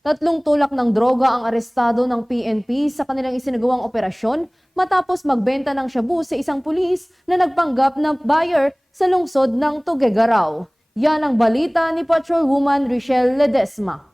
Tatlong tulak ng droga ang arestado ng PNP sa kanilang isinagawang operasyon matapos magbenta ng shabu sa isang pulis na nagpanggap na buyer sa lungsod ng Tuguegarao. Yan ang balita ni Patrolwoman Richelle Ledesma.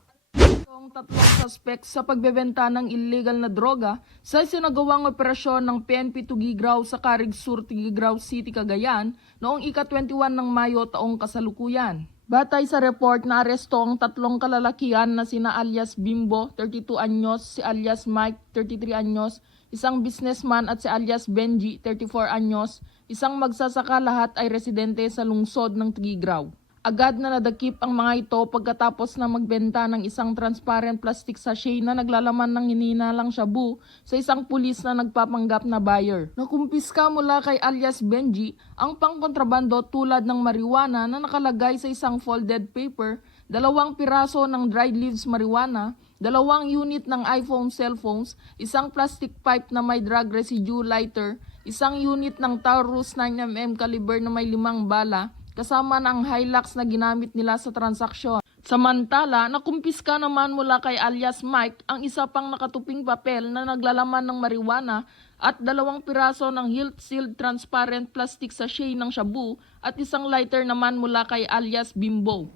ang tatlong suspect sa pagbebenta ng illegal na droga sa sinagawang operasyon ng PNP Tugigraw sa Carig Sur, Tugigraw City, Cagayan noong ika-21 ng Mayo taong kasalukuyan. Batay sa report na aresto ang tatlong kalalakihan na sina alias Bimbo, 32 anyos, si alias Mike, 33 anyos, isang businessman at si alias Benji, 34 anyos, isang magsasaka lahat ay residente sa lungsod ng Tugigraw. Agad na nadakip ang mga ito pagkatapos na magbenta ng isang transparent plastic sachet na naglalaman ng hininalang shabu sa isang pulis na nagpapanggap na buyer. Nakumpiska mula kay alias Benji ang pangkontrabando tulad ng marijuana na nakalagay sa isang folded paper, dalawang piraso ng dried leaves marijuana, dalawang unit ng iPhone cellphones, isang plastic pipe na may drug residue lighter, isang unit ng Taurus 9mm caliber na may limang bala, kasama ng Hilux na ginamit nila sa transaksyon. Samantala, nakumpiska naman mula kay alias Mike ang isa pang nakatuping papel na naglalaman ng marijuana at dalawang piraso ng hilt-sealed transparent plastic sachet ng shabu at isang lighter naman mula kay alias Bimbo.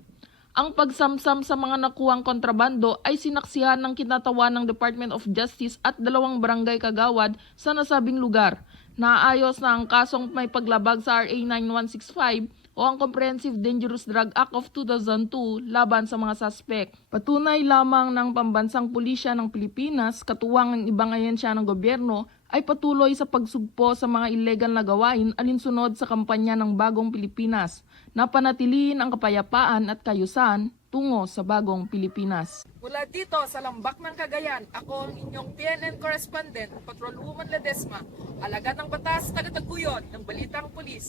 Ang pagsamsam sa mga nakuhang kontrabando ay sinaksihan ng kinatawan ng Department of Justice at dalawang barangay kagawad sa nasabing lugar. Naayos na ang kasong may paglabag sa RA 9165 o ang Comprehensive Dangerous Drug Act of 2002 laban sa mga suspect. Patunay lamang ng pambansang pulisya ng Pilipinas, katuwang ng ibang ahensya ng gobyerno, ay patuloy sa pagsugpo sa mga illegal na gawain alinsunod sa kampanya ng Bagong Pilipinas na panatiliin ang kapayapaan at kayusan tungo sa Bagong Pilipinas. Mula dito sa Lambak ng Cagayan, ako ang inyong PNN correspondent, Patrolwoman Ledesma, alagad ng batas, tagataguyod ng Balitang Pulis.